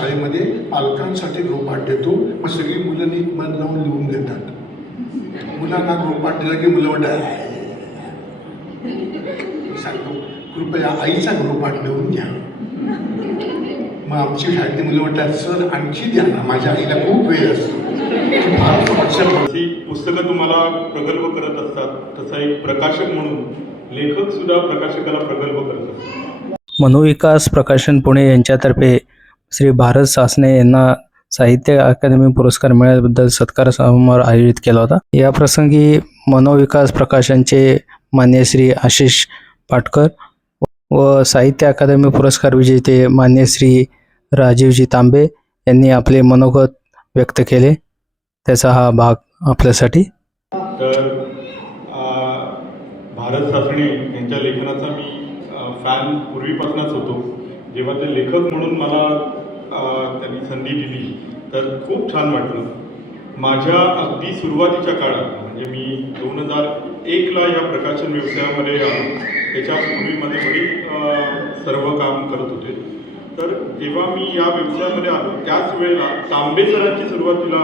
शाळेमध्ये पालकांसाठी गृहपाठ देतो मग सगळी मुलं नीट मन लावून लिहून देतात मुलांना गृहपाठ दिला की मुलं म्हणतात सांगतो कृपया आईचा गृहपाठ लिहून घ्या. मग आमची शाळेतली मुलं म्हणतात सर आणखी द्या ना माझ्या आईला खूप वेळ असतो. पुस्तकं तुम्हाला प्रगल्भ करत असतात तसा एक प्रकाशक म्हणून लेखक सुद्धा प्रकाशकाला प्रगल्भ करत असतात. मनोविकास प्रकाशन पुणे यांच्यातर्फे श्री भारत सासने यांना साहित्य अकादमी पुरस्कार मिळाल्याबद्दल सत्कार समारंभ आयोजित केला होता. या प्रसंगी मनोविकास प्रकाशनचे मान्य श्री आशिष पाटकर व साहित्य अकादमी पुरस्कार विजेते मान्य श्री राजीवजी तांबे यांनी आपले मनोगत व्यक्त केले. त्याचा हा भाग आपल्यासाठी. तर भारत सासणे यांच्या लेखनाचा मी फॅन पूर्वीपासूनच होतो. जेव्हा ते लेखक म्हणून मला त्यांनी संधी दिली. तर खूप छान वाटलं. माझ्या अगदी सुरुवातीच्या काळात म्हणजे मी दोन हजार एकला या प्रकाशन व्यवसायामध्ये आलो त्याच्या पूर्वीमध्ये वडील सर्व काम करत होते. तर जेव्हा मी या व्यवसायामध्ये आलो त्याच वेळेला तांबे सरांची सुरुवातीला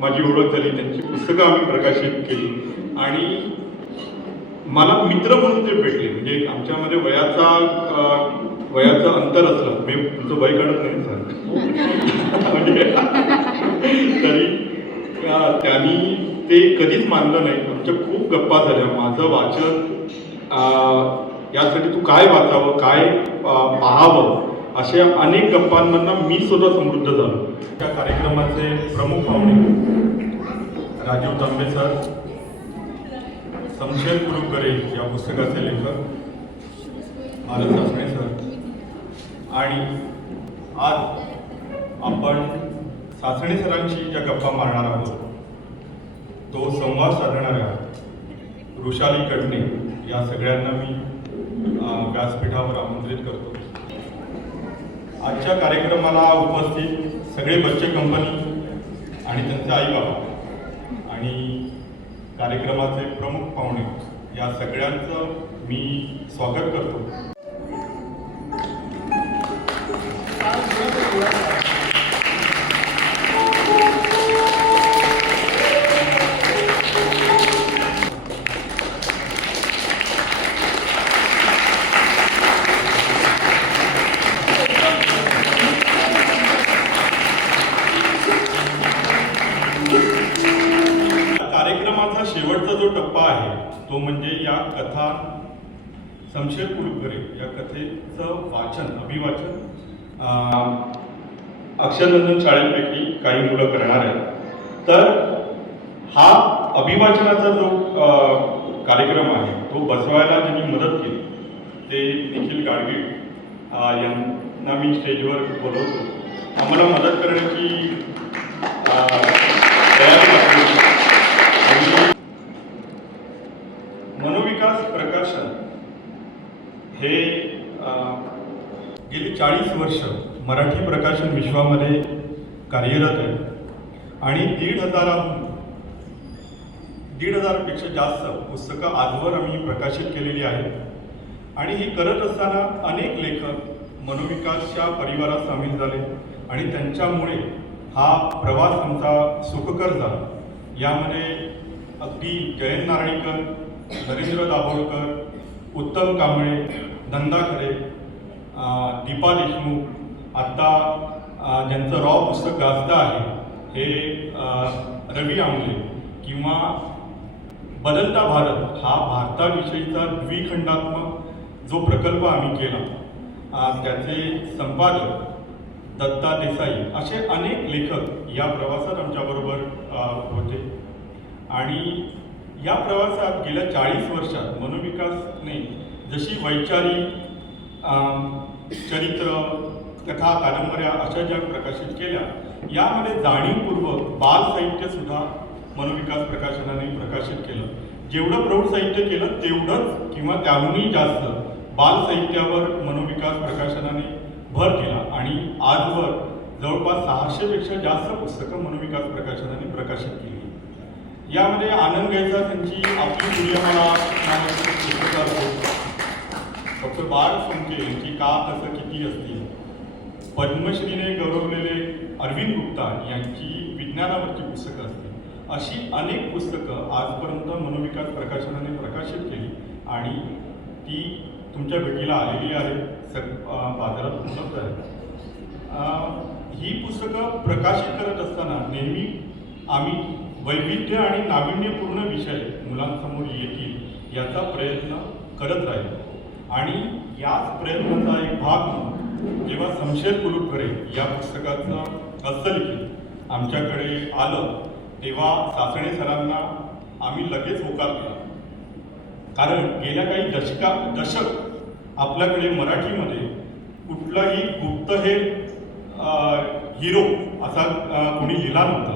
माझी ओळख झाली. त्यांची पुस्तकं आम्ही प्रकाशित केली. आणि मला मित्र म्हणून ते भेटले. म्हणजे आमच्यामध्ये वयाचा वयाचं अंतर असलं मी तुमचं वय काढत नाही सर म्हणजे तरी त्यांनी ते कधीच मानलं नाही. आमच्या खूप गप्पा झाल्या. माझं वाचन यासाठी तू काय वाचावं काय पाहावं अशा अनेक गप्पांमधनं मी सुद्धा समृद्ध झालो. त्या कार्यक्रमाचे प्रमुख पाहुणे राजीव तांबे सर संशय गुरुकरे या पुस्तकाचे लेखक भारत सासणे सर आणि आज आपण सासणे सरांशी ज्या गप्पा मारणार आहोत तो संवाद साधणाऱ्या वृषाली कडणे या सगळ्यांना मी व्यासपीठावर आमंत्रित करतो. आजच्या कार्यक्रमाला उपस्थित सगळे बच्चे कंपनी आणि त्यांचे आई बाबा आणि कार्यक्रमाचे प्रमुख पाहुणे या सगळ्यांचं मी स्वागत करतो. तो म्हणजे या कथा संशय कुलकर्णी. या कथेचं वाचन अभिवाचन अक्षरनंदन शाळेपैकी काही मुलं करणार आहेत. तर हा अभिवाचनाचा जो कार्यक्रम आहे तो बसवायला त्यांनी मदत केली. ते निखिल गाडगीळ यांना मी स्टेजवर बोलवतो. आम्हाला मदत करण्याची तयारी दाखवली. आणि मनोविकास प्रकाशन हे गेली चाळीस वर्ष मराठी प्रकाशन विश्वामध्ये कार्यरत आहे. आणि दीड हजाराहून दीड हजारपेक्षा जास्त पुस्तकं आजवर आम्ही प्रकाशित केलेली आहेत. आणि ही करत असताना अनेक लेखक मनोविकासच्या परिवारात सामील झाले आणि त्यांच्यामुळे हा प्रवास आमचा सुखकर झाला. यामध्ये अगदी जयंत नारळीकर नरेंद्र दाभोळकर उत्तम कांबळे नंदा खरे दीपा देशमुख आत्ता ज्यांचं रॉ पुस्तक गाजतं आहे हे रवी आंबले किंवा बदलता भारत हा भारताविषयीचा द्विखंडात्मक जो प्रकल्प आम्ही केला त्याचे संपादक दत्ता देसाई असे अनेक लेखक या प्रवासात आमच्याबरोबर होते. आणि या प्रवासात गेल्या चाळीस वर्षात मनोविकासने जशी वैचारिक चरित्र कथा कादंबऱ्या अशा ज्या प्रकाशित केल्या यामध्ये जाणीवपूर्वक बाल साहित्य सुद्धा मनोविकास प्रकाशनाने प्रकाशित केलं. जेवढं प्रौढ साहित्य केलं तेवढंच किंवा त्याहूनही जास्त बाल साहित्यावर मनोविकास प्रकाशनाने भर केला आणि आजवर जवळपास सहाशेपेक्षा जास्त पुस्तकं मनोविकास प्रकाशनाने प्रकाशित केली. यामध्ये आनंद घ्यायचा त्यांची आपली सूर्यमाला नावाची पुस्तकं डॉक्टर बाळ सोमके यांची का कसं किती असतील पद्मश्रीने गौरवलेले अरविंद गुप्ता यांची विज्ञानावरची पुस्तकं असतील. अशी अनेक पुस्तकं आजपर्यंत मनोविकास प्रकाशनाने प्रकाशित केली आणि ती तुमच्या भेटीला आलेली आहे सग बाजारात उपलब्ध आहे ही पुस्तकं प्रकाशित करत असताना नेहमी आम्ही वैविध्य आणि नाविन्यपूर्ण विषय मुलांसमोर येतील याचा प्रयत्न करत राहील. आणि याच प्रयत्नाचा एक भाग म्हणून जेव्हा संशय कुलुपकरे या पुस्तकाचं हस्तलिखित आमच्याकडे आलं तेव्हा सासणे सरांना आम्ही लगेच होकार दिला. कारण गेल्या काही दशका दशक आपल्याकडे मराठीमध्ये कुठलाही गुप्तहेर हिरो असा कोणी लिहिला नव्हता.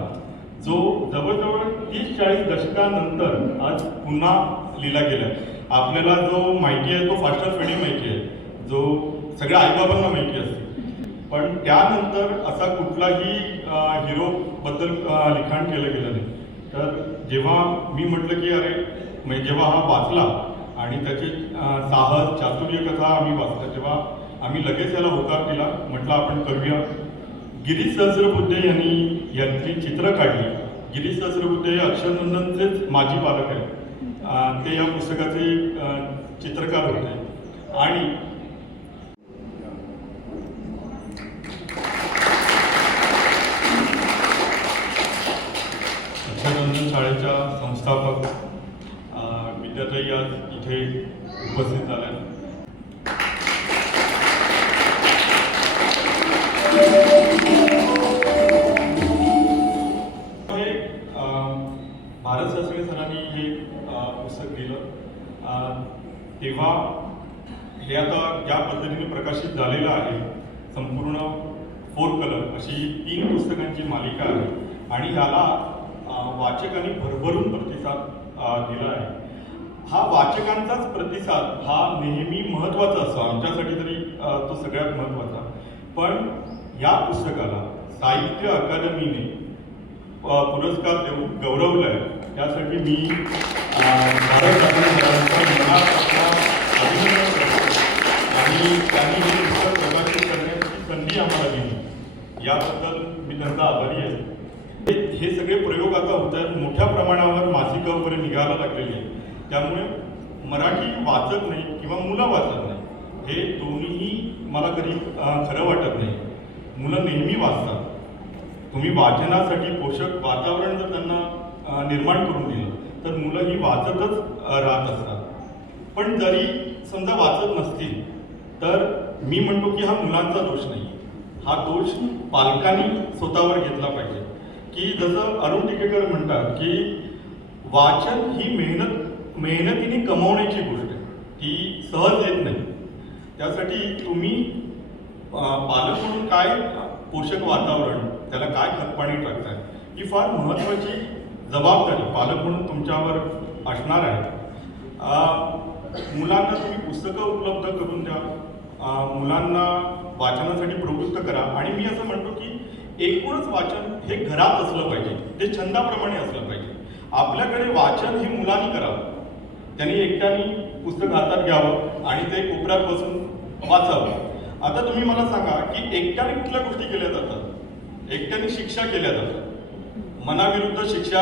जो जवळजवळ तीस चाळीस दशकानंतर आज पुन्हा लिहिला गेला आपल्याला जो माहिती आहे तो फास्टर फेडी माहिती आहे. जो सगळ्या आईबाबांना माहिती असते. पण त्यानंतर असा कुठलाही हिरो बद्दल लिखाण केलं गेलं नाही. तर जेव्हा मी म्हटलं की अरे म्हणजे जेव्हा हा वाचला आणि त्याचे साहस चातुर्य कथा आम्ही वाचला तेव्हा आम्ही लगेच याला होकार केला म्हटलं आपण करूया. गिरीश सहस्रबुद्धे यांनी यांची चित्र काढली. गिरीश सहस्रबुद्धे अक्षरनंदनचेच माजी पालक आहेत. ते या पुस्तकाचे चित्रकार होते. आणि अक्षरनंदन शाळेच्या संस्थापक विद्यार्थी आज इथे उपस्थित झाल्या केलं. तेव्हा हे आता ज्या पद्धतीने प्रकाशित झालेलं आहे संपूर्ण फोर कलर अशी तीन पुस्तकांची मालिका आहे. आणि याला वाचकांनी भरभरून प्रतिसाद दिला आहे. हा वाचकांचाच प्रतिसाद हा नेहमी महत्त्वाचा असतो. आमच्यासाठी तरी तो सगळ्यात महत्त्वाचा. पण या पुस्तकाला साहित्य अकादमीने पुरस्कार देऊन गौरवलं आहे त्यासाठी मी भारत आणि त्यांनी हे पुस्तक प्रकाशित करण्याची संधी आम्हाला दिली. याबद्दल मी त्यांचा आभारी आहे. हे- हे सगळे प्रयोग आता होत आहेत. मोठ्या प्रमाणावर मासिकं वगैरे निघायला लागलेली आहे त्यामुळे मराठी वाचत नाही किंवा मुलं वाचत नाही हे दोन्हीही मला कधी खरं वाटत नाही. मुलं नेहमी वाचतात. तुम्ही वाचनासाठी पोषक वातावरण जर त्यांना निर्माण करून दिलं तर मुलं ही वाचतच राहत असतात. पण जरी समजा वाचत नसतील तर मी म्हणतो की हा मुलांचा दोष नाही. हा दोष पालकांनी स्वतःवर घेतला पाहिजे. की जसं अरुण टिकेकर म्हणतात की वाचन ही मेहनत मेहनतीने कमवण्याची गोष्ट आहे. ती सहज येत नाही. त्यासाठी तुम्ही पालक म्हणून काय पोषक वातावरण त्याला काय खतपाणी टाकताय ही फार महत्त्वाची जबाबदारी पालक म्हणून तुमच्यावर असणार आहे. मुलांना तुम्ही पुस्तकं उपलब्ध करून द्या. मुलांना वाचनासाठी प्रवृत्त करा. आणि मी असं म्हणतो की एकूणच वाचन हे घरात असलं पाहिजे. ते छंदाप्रमाणे असलं पाहिजे. आपल्याकडे वाचन हे मुलांनी करावं. त्यांनी एकट्याने पुस्तक हातात घ्यावं आणि ते कोपऱ्यात बसून वाचावं. आता तुम्ही मला सांगा की एकट्याने कुठल्या गोष्टी केल्या जातात? एकट्याने शिक्षा केल्या जातात. मनाविरुद्ध शिक्षा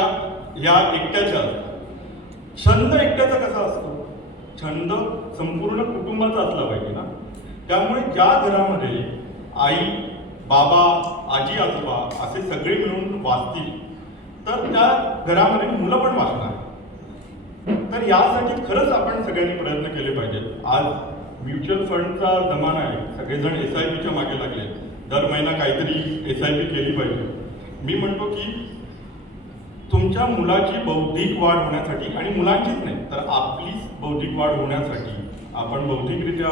या एकट्याच्या. असतात छंद एकट्याचा कसा असतो? छंद संपूर्ण कुटुंबाचा असला पाहिजे ना. त्यामुळे ज्या घरामध्ये आई बाबा आजी आजोबा असे सगळे मिळून वाचतील तर त्या घरामध्ये मुलं पण वाचणार. तर यासाठी खरंच आपण सगळ्यांनी प्रयत्न केले पाहिजेत. आज म्युच्युअल फंडचा जमाना आहे. सगळेजण एस आय पीच्या मागे लागले. दर महिना काहीतरी एस आय पी केली पाहिजे. मी म्हणतो की तुमच्या मुलाची बौद्धिक वाढ होण्यासाठी आणि मुलांचीच नाही तर आपलीच बौद्धिक वाढ होण्यासाठी आपण बौद्धिकरित्या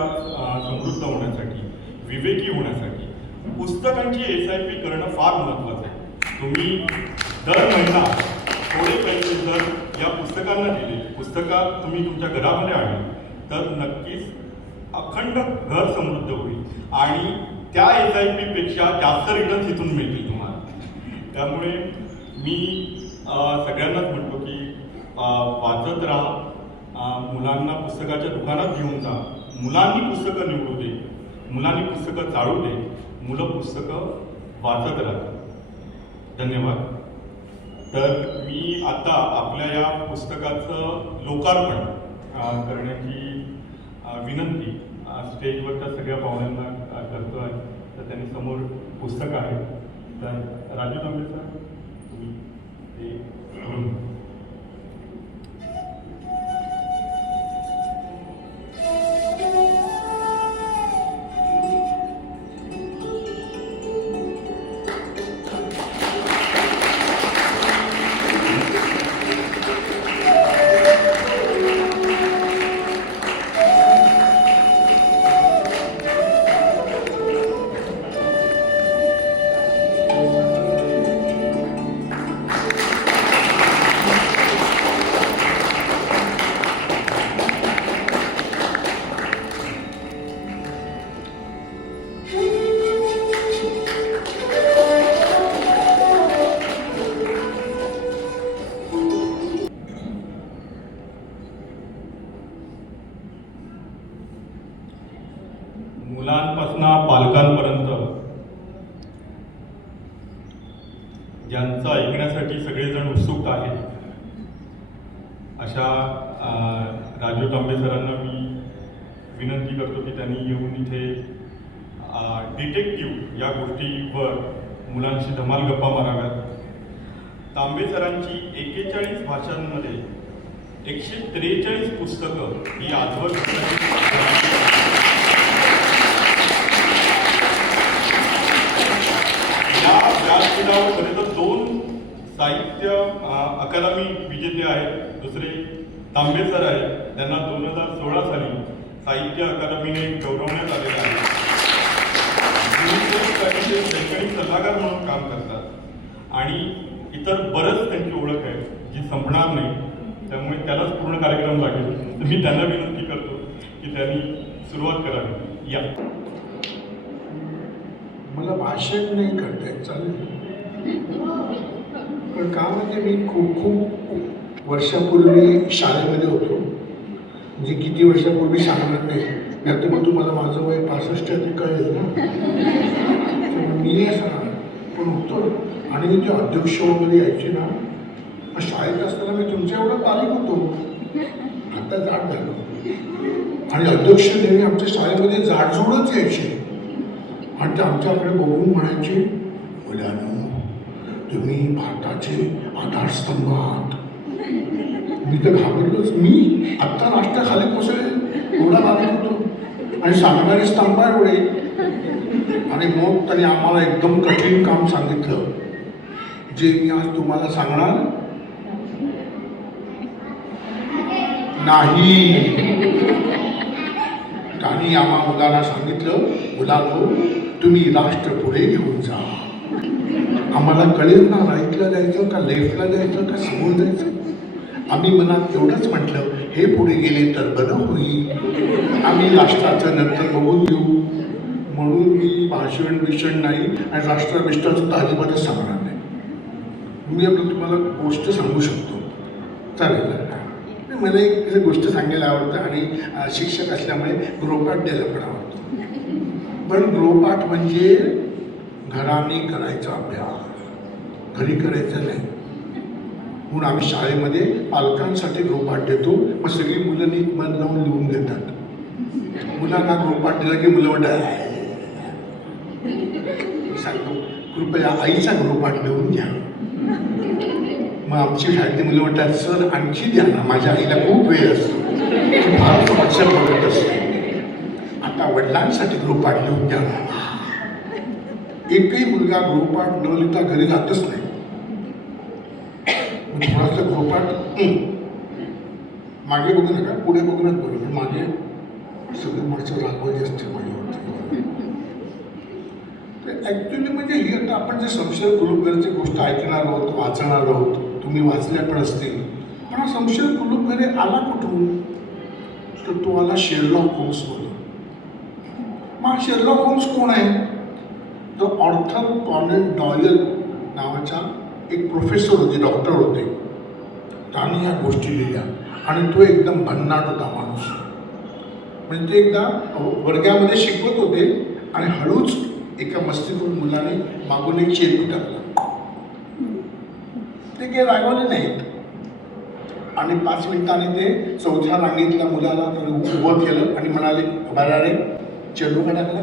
समृद्ध होण्यासाठी विवेकी होण्यासाठी पुस्तकांची एस आय पी करणं फार महत्त्वाचं आहे. तुम्ही दर महिना थोडे पैसे जर या पुस्तकांना दिले पुस्तकात तुम्ही तुमच्या घरामध्ये आणली तर नक्कीच अखंड घर समृद्ध होईल. आणि त्या एस आय पीपेक्षा जास्त रिटर्न्स इथून मिळतील तुम्हाला. त्यामुळे मी सगळ्यांनाच म्हणतो की वाचत राहा. मुलांना पुस्तकाच्या दुकानात घेऊन जा. मुलांनी पुस्तकं निवडू दे. मुलांनी पुस्तकं चाळू दे. मुलं पुस्तकं वाचत राहतात. धन्यवाद. तर मी आता आपल्या या पुस्तकाचं लोकार्पण करण्याची विनंती स्टेजवरच्या सगळ्या पाहुण्यांना करतो आहे. तर त्यांनी समोर पुस्तक आहे तर राजू तांबे सर तुम्ही ते साहित्य अकादमी विजेते आहेत. दुसरे तांबे सर आहेत. त्यांना दोन हजार सोळा साली साहित्य अकादमीने गौरवण्यात आलेलं आहे. ते शैक्षणिक सल्लागार म्हणून काम करतात. आणि इतर बरंच त्यांची ओळख आहे जी संपणार नाही. त्यामुळे त्यालाच पूर्ण कार्यक्रम लागेल. तर मी त्यांना विनंती करतो की त्यांनी सुरुवात करावी. या. मला भाषण नाही करता येत. चालेल? पण का म्हणजे मी खूप खूप वर्षापूर्वी शाळेमध्ये होतो. म्हणजे किती वर्षापूर्वी सांगणार नाही. तर मग तुम्हाला माझं वय पासष्ट ते कळेल ना. मी नाही सांगणार पण होतो. आणि मी ते अध्यक्ष वगैरे यायचे ना मग शाळेत असताना मी तुमच्या एवढं बारीक होतो. आता जाड झालो. आणि अध्यक्ष नेहमी आमच्या शाळेमध्ये जाडजोडच यायचे. आणि ते आमच्याकडे बघून म्हणायचे मुलांना तुम्ही भारताचे आधारस्तंभ आहात मी तर घाबरलोच. मी आत्ता राष्ट्र खाली कोसळेल. एवढा घाबरतो आणि सांगणारे स्तंभ एवढे. आणि मग त्यांनी आम्हाला एकदम कठीण काम सांगितलं. जे मी आज तुम्हाला सांगणार नाही. त्यांनी आम्हा मुलांना सांगितलं मुलांनो तुम्ही राष्ट्र पुढे घेऊन जा. आम्हाला कळेल ना राईटला जायचं का लेफ्टला जायचं का समोर जायचं आम्ही मनात एवढंच म्हटलं हे पुढे गेले तर बरं होईल. आम्ही राष्ट्राचं नंतर बघून घेऊ. म्हणून मी भाषण भीषण नाही आणि राष्ट्राभिष्टाचं विष्टाचं अजिबातच सांगणार नाही. मी आपलं तुम्हाला गोष्ट सांगू शकतो. चालेल मला एक गोष्ट सांगायला आवडतं आणि शिक्षक असल्यामुळे गृहपाठ द्यायला पण आवडतो. पण गृहपाठ म्हणजे घराने करायचा अभ्यास. घरी करायचं नाही. म्हणून आम्ही शाळेमध्ये पालकांसाठी गृहपाठ देतो. मग सगळी मुलं नीट मन लावून लिहून देतात मुलांना गृहपाठ दिला की मुलं म्हणतात सांगतो कृपया आईचा गृहपाठ लिहून घ्या. मग आमची शाळेतली मुलं म्हणतात सर आणखी द्या ना माझ्या आईला खूप वेळ असतो. फार फारच बघत असते. आता वडिलांसाठी गृहपाठ लिहून घ्या. एकही मुलगा गृहपाठ न लिहिता घरी जातच नाही. म्हणजे थोडासा गृहपाठ मागे बघू नका पुढे बघूनच बरोबर मागे सगळी माणसं रागवायची असते माझ्यावरती ॲक्च्युली म्हणजे ही आता आपण जे संशय कुलुपघरची गोष्ट ऐकणार आहोत वाचणार आहोत तुम्ही वाचल्या पण असतील. पण हा संशय कुलुपघरे आला कुठून? तर तो आला शेरलॉक म्हणून मग शेरलॉक होम्स कोण आहे? तर ऑर्थर कॉनन डॉयल नावाचा एक प्रोफेसर होते डॉक्टर होते. त्यांनी ह्या गोष्टी लिहिल्या आणि तो एकदम भन्नाट होता माणूस. म्हणजे ते एकदा वर्गामध्ये शिकवत होते आणि हळूच एका मस्तीतून मुलाने मागून एक चेंडू टाकला. ते काही रागवले नाहीत. आणि पाच मिनिटांनी ते चौथ्या रांगेतल्या मुलाला उभं केलं आणि म्हणाले बरा रे चेंडू का टाकला?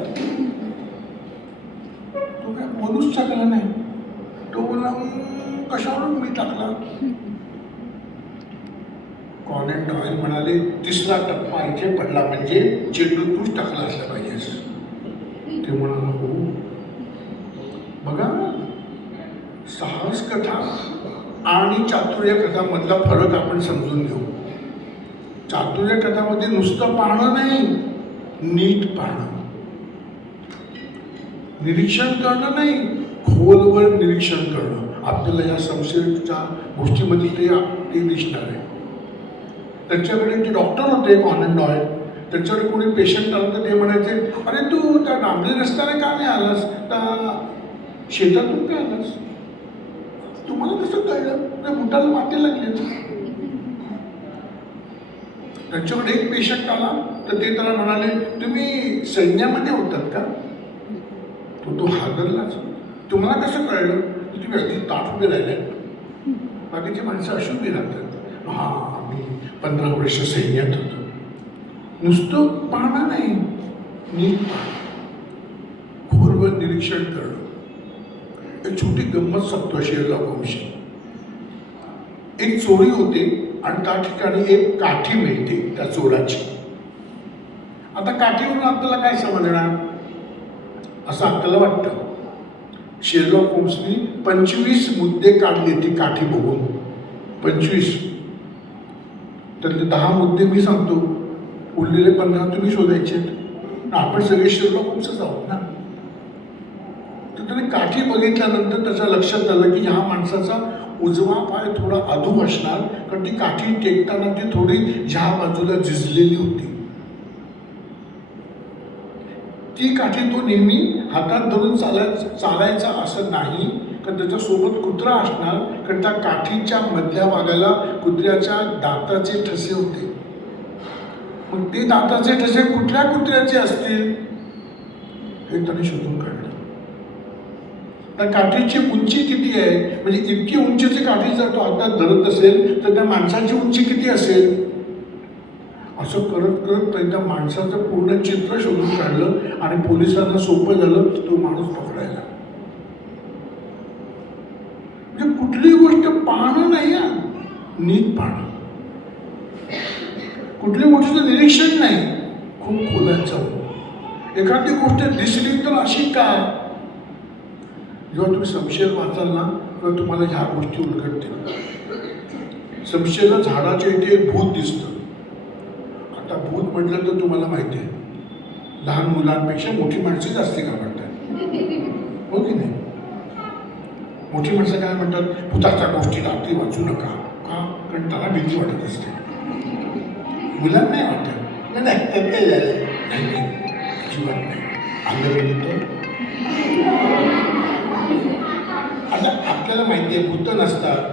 तो बोलूच शकला नाही. तो बोला कशावरून मी टाकला? कॉनेन डॉयल म्हणाले तिसरा टप्पा इथे पडला म्हणजे चेंडू तूच टाकला असला पाहिजेस. ते म्हणाला हो. बघा साहस कथा आणि चातुर्य कथामधला फरक आपण समजून घेऊ. चातुर्य कथामध्ये नुसतं पाहणं नाही नीट पाहणं निरीक्षण करणं नाही खोलवर निरीक्षण करणं. आपल्याला या संशयाच्या गोष्टीमध्ये ते ते दिसणार आहे. त्यांच्याकडे जे डॉक्टर होते कॉनन डॉयल त्यांच्याकडे कोणी पेशंट आलं तर ते म्हणायचे अरे तू त्या डांबरी रस्त्याने का नाही आलास? त्या शेतातून काय आलास? तुम्हाला कसं कळलं त्या बुटाला माती लागली त्यांच्याकडे एक पेशंट आला तर ते त्याला म्हणाले तुम्ही सैन्यामध्ये होतात का? तो तो हादरलाच तुम्हाला कसं कळलं? की तुम्ही अगदी ताट उभे राहिले बाकीची माणसं अशी उभी राहतात हा आम्ही पंधरा वर्ष सैन्यात होतो. नुसतं पाहणं नाही. नीट पाहणं. खोलवर निरीक्षण करणं. एक छोटी गंमत सांगतो शेरला वंशी एक चोरी होते आणि त्या ठिकाणी एक काठी मिळते त्या चोराची. आता काठीवरून आपल्याला काय समजणार? असं आपल्याला वाटतं. शेरलॉक होम्सनी पंचवीस मुद्दे काढले ती काठी बघून. पंचवीस. त्यातले दहा मुद्दे मी सांगतो. उरलेले पंधरा तुम्ही शोधायचे आपण सगळे शेरलॉक होम्सच आहोत ना? तर त्याने काठी बघितल्यानंतर त्याच्या लक्षात आलं की ह्या माणसाचा उजवा पाय थोडा अधू असणार. कारण ती काठी टेकताना ती थोडी ह्या बाजूला झिजलेली होती. ती काठी तो नेहमी हातात धरून चालाय चालायचा असं नाही. कारण त्याच्यासोबत कुत्रा असणार कारण त्या काठीच्या मधल्या भागाला कुत्र्याच्या दाताचे ठसे होते. मग ते दाताचे ठसे कुठल्या कुत्र्याचे असतील? हे त्याने शोधून काढलं. त्या काठीची उंची किती आहे? म्हणजे इतकी उंचीची काठी जर तो हातात धरत असेल तर त्या माणसाची उंची किती असेल? असं करत करत त्यांच्या माणसाचं पूर्ण चित्र शोधून काढलं आणि पोलिसांना सोपं झालं तो माणूस पकडायला. म्हणजे कुठली गोष्ट पाहणं नाही नीट पाहणं. कुठली गोष्टीचं निरीक्षण नाही. खूप खोलात जाऊन एखादी गोष्ट दिसली तर अशी काय जेव्हा तुम्ही संशय वाचाल ना तेव्हा तुम्हाला ह्या गोष्टी उलगडतील. संशयाला झाडाच्या इथे एक भूत दिसतं. भूत म्हटलं तर तुम्हाला माहिती आहे. लहान मुलांपेक्षा मोठी माणसे जास्ती घाबरतात. हो की नाही? मोठी माणसं काय म्हणतात? भूताच्या गोष्टी रात्री वाचू नका. का? कारण त्याला भीती वाटत असते. मुलांना नाही वाटत. नाही, नाही नाही अजिबात नाही. आता आपल्याला माहिती आहे भूत नसतात.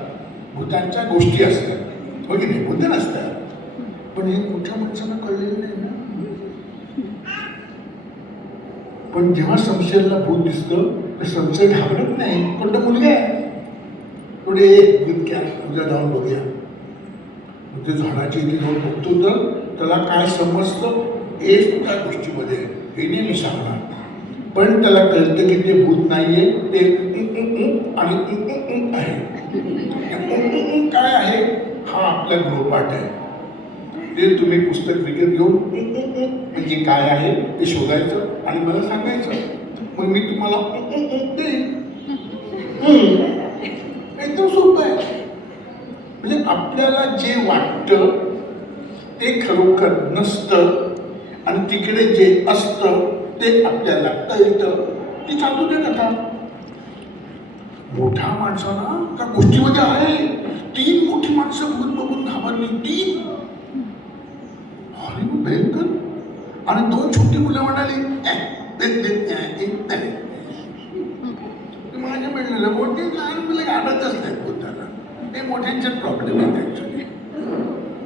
भूतांच्या गोष्टी असतात. हो की नाही? भूत नसतात. पण हे मोठ्या माणसांना कळलेलं नाही ना. पण जेव्हा संशयाला भूत दिसतं तर संशय घाबरत नाही. कोणता मुलगा आहे? पुढे एक भूत घ्या उद्या जाऊन बघूया. ते झाडाची इथे जाऊन बघतो तर त्याला काय समजतं एक त्या गोष्टीमध्ये हे नेहमी सांगणार. पण त्याला कळतं की ते भूत नाहीये ते आणि आहे. काय आहे? हा आपला गृहपाठ आहे. ते तुम्ही पुस्तक विकत घेऊन म्हणजे काय आहे ते शोधायचं आणि मला सांगायचं. मग मी तुम्हाला. एकदम सोपं आहे. म्हणजे आपल्याला जे वाटतं ते खरोखर नसतं आणि तिकडे जे असतं ते आपल्याला कळतं. ती चालू दे कथा. मोठ्या माणसाला त्या गोष्टीमध्ये आहे. तीन मोठी माणसं भूत बघून घाबरली. तीन. अरे मग भयंकर. आणि दोन छोटी मुलं म्हणाली "ए, दे, माझ्या मोठी लहान मुलं गाडतच नाहीत भूताला ते मोठ्यांचेच प्रॉब्लेम आहेत ॲक्च्युली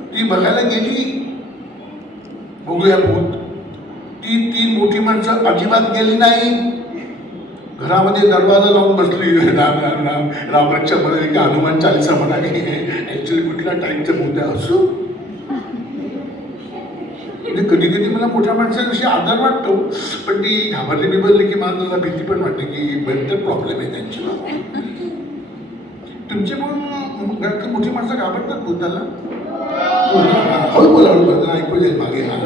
ती बघायला गेली. बघूया भूत. ती ती मोठी माणसं अजिबात गेली नाही. घरामध्ये दरवाजा लावून बसली. राम राम राम रामरक्षा म्हणाली की हनुमान चालीसा म्हणाली. ऍक्च्युली कुठल्या टाईमचं मुद्दा असू म्हणजे कधी कधी मला मोठ्या माणसाविषयी आदर वाटतो पण ती घाबरली बिबरली की मला जरा भीती पण वाटते की मेंटल प्रॉब्लेम आहे त्यांची. तुमचे पण घरातली मोठी माणसं घाबरतात बुद्धाला हळू हो, बोला हळू बोला ऐकू येईल मागे हा.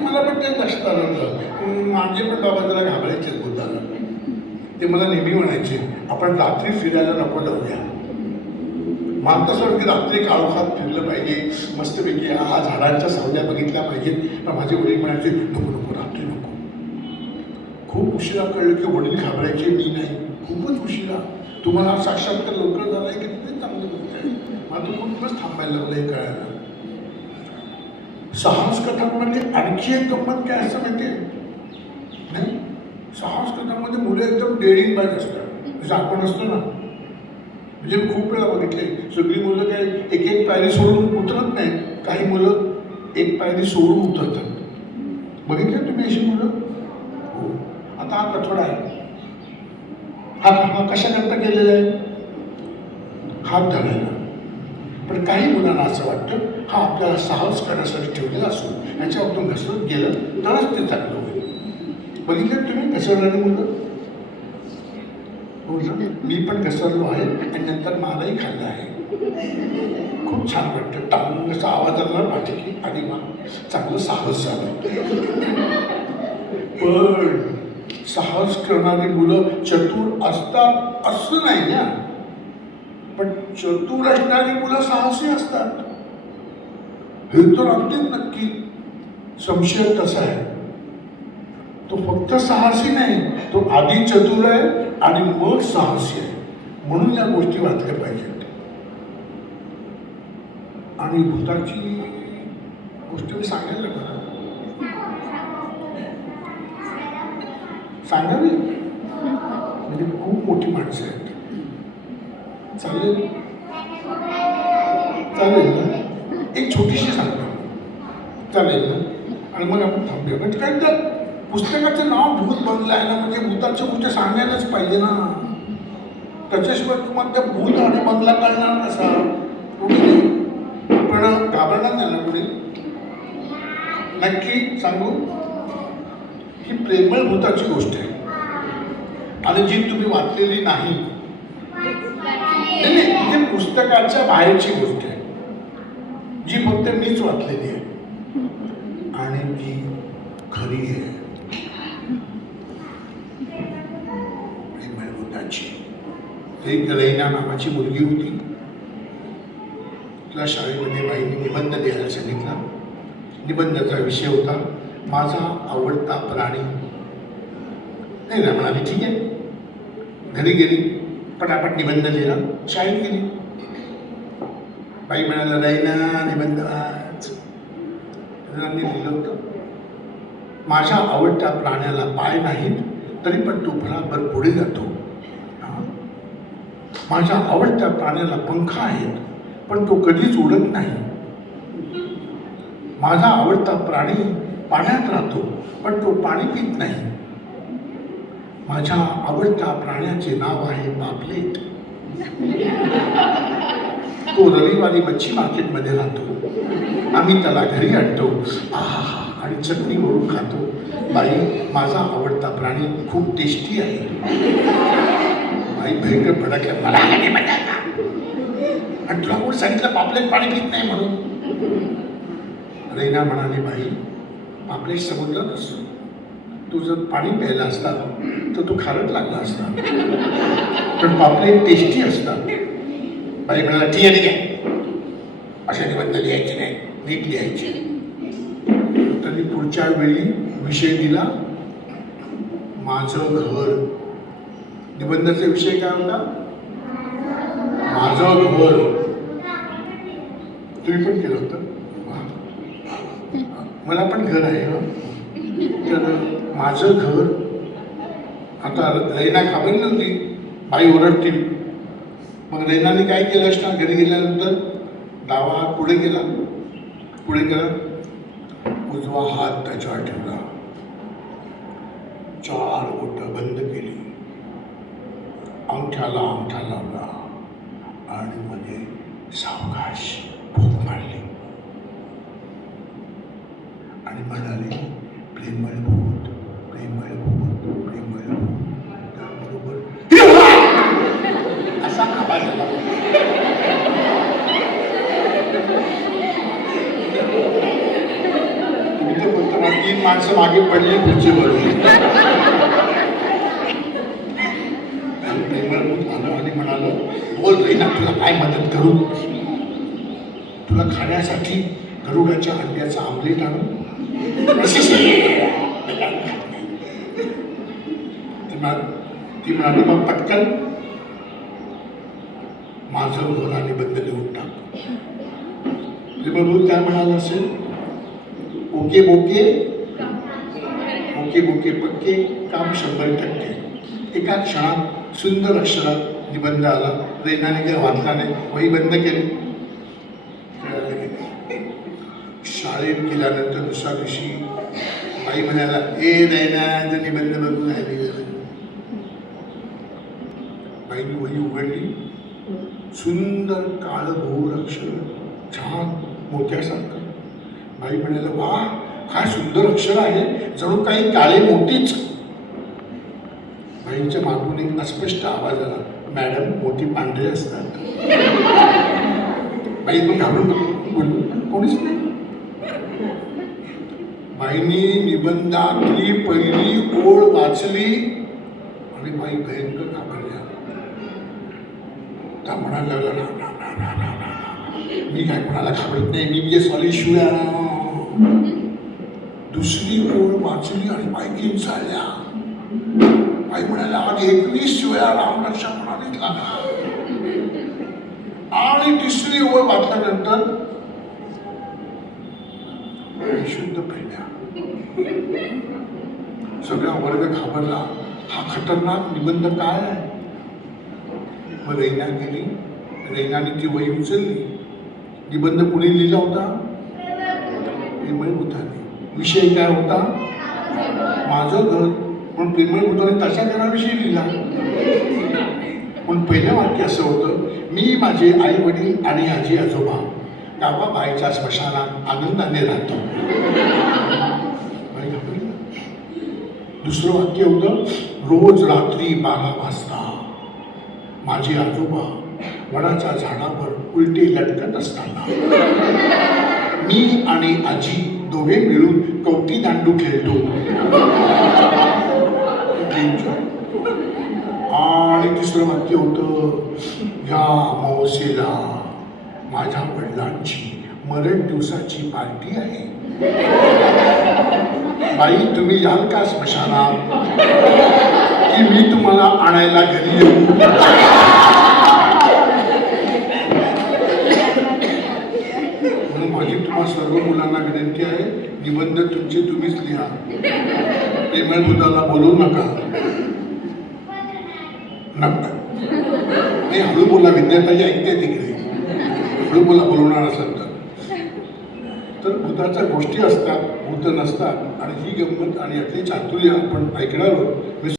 मला पण ते लक्षात आलं माझे पण बाबा जरा घाबरायचे बुद्धाला ते मला नेहमी म्हणायचे आपण रात्री फिरायला नको जाऊया. मला तसं की रात्री काळोखात फिरलं पाहिजे. मस्तपैकी हा झाडांच्या सावल्या बघितल्या पाहिजेत. पण माझे वडील म्हणायचे नको नको रात्री नको. खूप उशिरा कळलं की वडील घाबरायचे. मी नाही. खूपच उशिरा. तुम्हाला साक्षात्कार लवकर झालाय की ते चांगलं माझं आहे. खूपच थांबायला लागलं हे कळायला. साहस कथांमध्ये आणखी एक गंमत काय असं माहिती नाही. साहस कथांमध्ये मुलं एकदम डेअरिंग बाईक असतात. जसं आपण असतो ना म्हणजे मी खूप वेळा बघितले. सगळी मुलं काय एक एक पायरी सोडून उतरत नाही काही मुलं एक पायरी सोडून उतरतात. बघितलं तुम्ही अशी मुलं? हो. आता हा कठोडा आहे. हा हा कशाकरता केलेला आहे? हात धरायला. पण काही मुलांना असं वाटतं हा आपल्याला साहस करण्यासाठी ठेवलेला असो याच्यावरतून घसरत गेलं तरच ते चांगलं होईल. बघितलं तुम्ही? घसरणारी मुलं? मी पण घसरलो आहे आणि नंतर मालाही खाल्लं आहे. खूप छान वाटतं. टांग असा आवाज आला माझे की आणि मग चांगलं साहस झालं. पण साहस करणारी मुलं चतुर असतात असं नाही ना. पण चतुर असणारी मुलं साहसी असतात. हे तर अगदी नक्की संशय तसा आहे. तो फक्त साहसी नाही तो आधी चतुर आहे आणि मग साहसी आहे म्हणून या गोष्टी वाचल्या पाहिजेत. आणि भूताची गोष्ट मी सांगायला का सांगावी म्हणजे खूप मोठी माणसं आहेत. चालेल? चालेल ना? एक छोटीशी सांगतो. चालेल ना? आणि मग आपण थांबूया. म्हणजे काय तर पुस्तकाचं नाव भूत बनलं आहे ना म्हणजे भूताच्या गोष्टी सांगायलाच पाहिजे ना. त्याच्याशिवाय तुम्हाला त्या भूत आणि बंगला कळणार कसा? कुठे पण घाबरणार नाही ना कुठे नक्की सांगू? ही प्रेमळ भूताची गोष्ट आहे. आणि जी तुम्ही वाचलेली नाही ही पुस्तकाच्या बाहेरची गोष्ट आहे. जी फक्त मीच वाचलेली आहे. आणि ती खरी आहे प्रेमळ भूताची एक रैना नावाची मुलगी होती. तिला शाळेमध्ये बाईने निबंध लिहायला सांगितला. निबंधाचा विषय होता माझा आवडता प्राणी. नाही ना म्हणाली ठीक आहे. घरी गेली पटापट निबंध लिहिला शाळेत गेली. बाई म्हणाला रैना निबंध लिहिलं होतं. माझ्या आवडत्या प्राण्याला पाय नाहीत तरी पण तो भराभर पुढे जातो. माझ्या आवडत्या प्राण्याला पंख आहेत पण तो कधीच उडत नाही. माझा आवडता प्राणी पाण्यात राहतो पण तो पाणी पित नाही. माझ्या आवडत्या प्राण्याचे नाव आहे पापलेट. तो रविवारी मच्छी मार्केटमध्ये राहतो. आम्ही त्याला घरी आणतो. आणि चटणी वरून खातो. बाई माझा आवडता प्राणी खूप टेस्टी आहे. बाई भयंकर भडकल्या. मला नाही म्हणाला. आणि तुला कोण सांगितलं पापलेट पाणी पित नाही म्हणून. रैना म्हणाली बाई पापलेट समजलं असतो. तू जर पाणी प्यायला असता तर तू खारट लागला असता. पण पापलेट टेस्टी असतात बाई म्हणाला ठीक आहे ठीक आहे अशा निबंध लिहायचे नाही. नीट लिहायचे. त्यांनी पुढच्या वेळी विषय दिला. माझं घर निबंधाचा विषय काय होता? माझं घर. तुम्ही पण केलं होतं? मला पण घर आहे तर माझं घर आता रैना घाबरली होती. बाई ओरडतील मग रैनाने काय केलं असणार? घरी गेल्यानंतर डावा हात पुढे गेला पुढे गेला उजवा हात त्याच्यावर ठेवला. चार बोटं बंद केली. अंगठ्याला अंगठा लावला आणि मध्ये सावकाश भूक मारली. आणि म्हणाले प्रेमळ भूत प्रेमळ भूत प्रेमळ भूत. त्याबरोबर असा आवाज आला तीन माणसं मागे पडली खुर्चीवर आणि प्रेमळ भूत आलं आणि म्हणालं बोल रे ना तुला काय मदत करू? तुला खाण्यासाठी गरुडाच्या अंड्याचा आमलेट आणू? ती म्हणाली मग पटकन माझं घर आणि बंद लिहून टाक. ते बरोबर काय म्हणाल असेल? ओके बोके. ओके बोके पक्के. काम शंभर टक्के. एका क्षणात सुंदर अक्षरात निबंध आला. रेनाने काही वाचला नाही? वही बंद केली. शाळेत गेल्यानंतर दुसऱ्या दिवशी बाई म्हणाला ए नैना निबंध बघून राहिली. बाईने वही उघडली. सुंदर काळ भोर अक्षर छान मोत्यासारखं. बाई म्हणाला वा काय सुंदर अक्षर आहे. जणू काही काळे मोठीच बाईंच्या मागून एक अस्पष्ट आवाज आला. मॅडम मोठी पांढरे असतात. बाई पण घाबरून बोलली कोणीच नाही. बाईंनी निबंधातली पहिली ओळ वाचली आणि बाई भयंकर घाबरल्या. त्या म्हणायला लागला मी काय कोणाला घाबरत नाही मी म्हणजे सॉरी शिव्या. दुसरी ओळ वाचली आणि बाई किंचाळल्या आई म्हणाल्या आज एकवीस वेळा राम रक्षा म्हणालीच लागला आणि तिसरी ओळ वाचल्यानंतर शुद्ध पहिल्या सगळा वर्ग घाबरला. हा खतरनाक निबंध काय आहे? मग रैना गेली. रेंगाने ती वही उचलली. निबंध कुणी लिहिला होता? प्रेमळ भूताने विषय काय होता? माझं घर. पण प्रेमळ भूताने त्याच्या घराविषयी लिहिला. पण पहिलं वाक्य असं होतं मी माझे आई वडील आणि आजी आजोबा गावाबाईच्या स्मशानात आनंदाने राहतो. दुसरं वाक्य होतं रोज रात्री बारा वाजता माझे आजोबा वडाच्या झाडावर उलटे लटकत असताना मी आणि आजी दोघे मिळून कवटी दांडू खेळतो. आणि तिसरं वाक्य होतं या मावसेला माझ्या वडिलांची मरण दिवसाची पार्टी आहे. बाई तुम्ही याल का स्मशानात? की मी तुम्हाला आणायला घरी येऊ? म्हणून माझी तुम्हाला सर्व मुलांना विनंती आहे निबंध तुमचे तुम्हीच लिहा. प्रेमळ बुद्धाला बोलवू नका. नका. नाही हळू बोला विद्यार्थ्याची ऐकते तिकडे. हळू बोला बोलवणार असेल तर. तर भूताच्या गोष्टी असतात भूत नसतात आणि ही गंमत आणि यातली चातुर्य आपण ऐकणार आहोत.